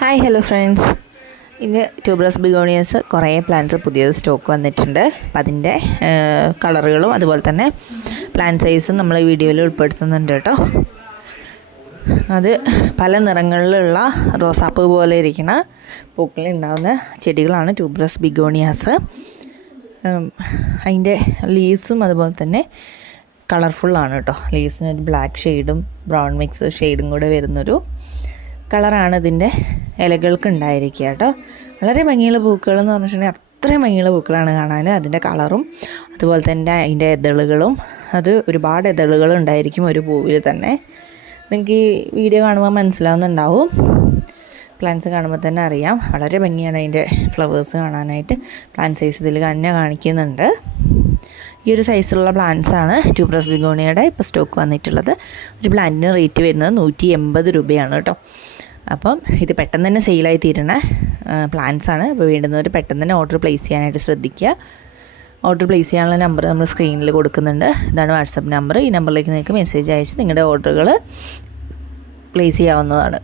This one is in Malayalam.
ഹായ് ഹലോ ഫ്രണ്ട്സ് ഇന്ന് ട്യൂബ്രസ് ബിഗോണിയസ് കുറേ പ്ലാന്റ്സ് പുതിയത് സ്റ്റോക്ക് വന്നിട്ടുണ്ട്. അപ്പം അതിന്റെ കളറുകളും അതുപോലെ തന്നെ പ്ലാന്റ് സൈസും നമ്മൾ ഈ വീഡിയോയിൽ ഉൾപ്പെടുത്തുന്നുണ്ട് കേട്ടോ. അത് പല നിറങ്ങളിലുള്ള റോസാപ്പ് പോലെ ഇരിക്കുന്ന പൂക്കളിൽ ഉണ്ടാകുന്ന ചെടികളാണ് ട്യൂബ്രസ് ബിഗോണിയാസ് അതിന്റെ ലീസും അതുപോലെ തന്നെ കളർഫുള്ളാണ് കേട്ടോ. ലീവ്സിന് ഒരു ബ്ലാക്ക് ഷെയ്ഡും ബ്രൗൺ മിക്സ് ഷെയ്ഡും കൂടെ വരുന്നൊരു കളറാണ് ഇതിന്റെ. ഇലകൾക്ക് ഉണ്ടായിരിക്കുക കേട്ടോ. വളരെ ഭംഗിയുള്ള പൂക്കൾ എന്ന് പറഞ്ഞിട്ടുണ്ടെങ്കിൽ അത്രയും ഭംഗിയുള്ള പൂക്കളാണ് കാണാൻ അതിന്റെ കളറും അതുപോലെ തന്നെ അതിന്റെ ഇതളുകളും. അത് ഒരുപാട് ഇതളുകൾ ഉണ്ടായിരിക്കും ഒരു പൂവിൽ തന്നെ. നിങ്ങൾക്ക് ഈ വീഡിയോ കാണുമ്പോൾ മനസ്സിലാവുന്നുണ്ടാവും. പ്ലാന്റ്സ് കാണുമ്പോൾ തന്നെ അറിയാം. വളരെ ഭംഗിയാണ് അതിന്റെ ഫ്ലവേഴ്സ് കാണാനായിട്ട്. പ്ലാന്റ് സൈസ് ഇതിൽ തന്നെ കാണിക്കുന്നുണ്ട്. ഈ ഒരു സൈസിലുള്ള പ്ലാന്റ്സ് ആണ് ട്യൂബ്രസ് ബിഗോണിയുടെ ഇപ്പോൾ സ്റ്റോക്ക് വന്നിട്ടുള്ളത്. ഒരു പ്ലാന്റിന് റേറ്റ് വരുന്നത് നൂറ്റി എൺപത് രൂപയാണ് കേട്ടോ. അപ്പം ഇത് പെട്ടെന്ന് തന്നെ സെയിലായി തീരണ പ്ലാൻസ് ആണ്. അപ്പോൾ വേണ്ടുന്നവർ പെട്ടെന്ന് തന്നെ ഓർഡർ പ്ലേസ് ചെയ്യാനായിട്ട് ശ്രദ്ധിക്കുക. ഓർഡർ പ്ലേസ് ചെയ്യാനുള്ള നമ്പർ നമ്മൾ സ്ക്രീനിൽ കൊടുക്കുന്നുണ്ട്. ഇതാണ് വാട്സപ്പ് നമ്പർ ഈ നമ്പറിലേക്ക് നിങ്ങൾക്ക് മെസ്സേജ് അയച്ച് നിങ്ങളുടെ ഓർഡറുകൾ പ്ലേസ് ചെയ്യാവുന്നതാണ്.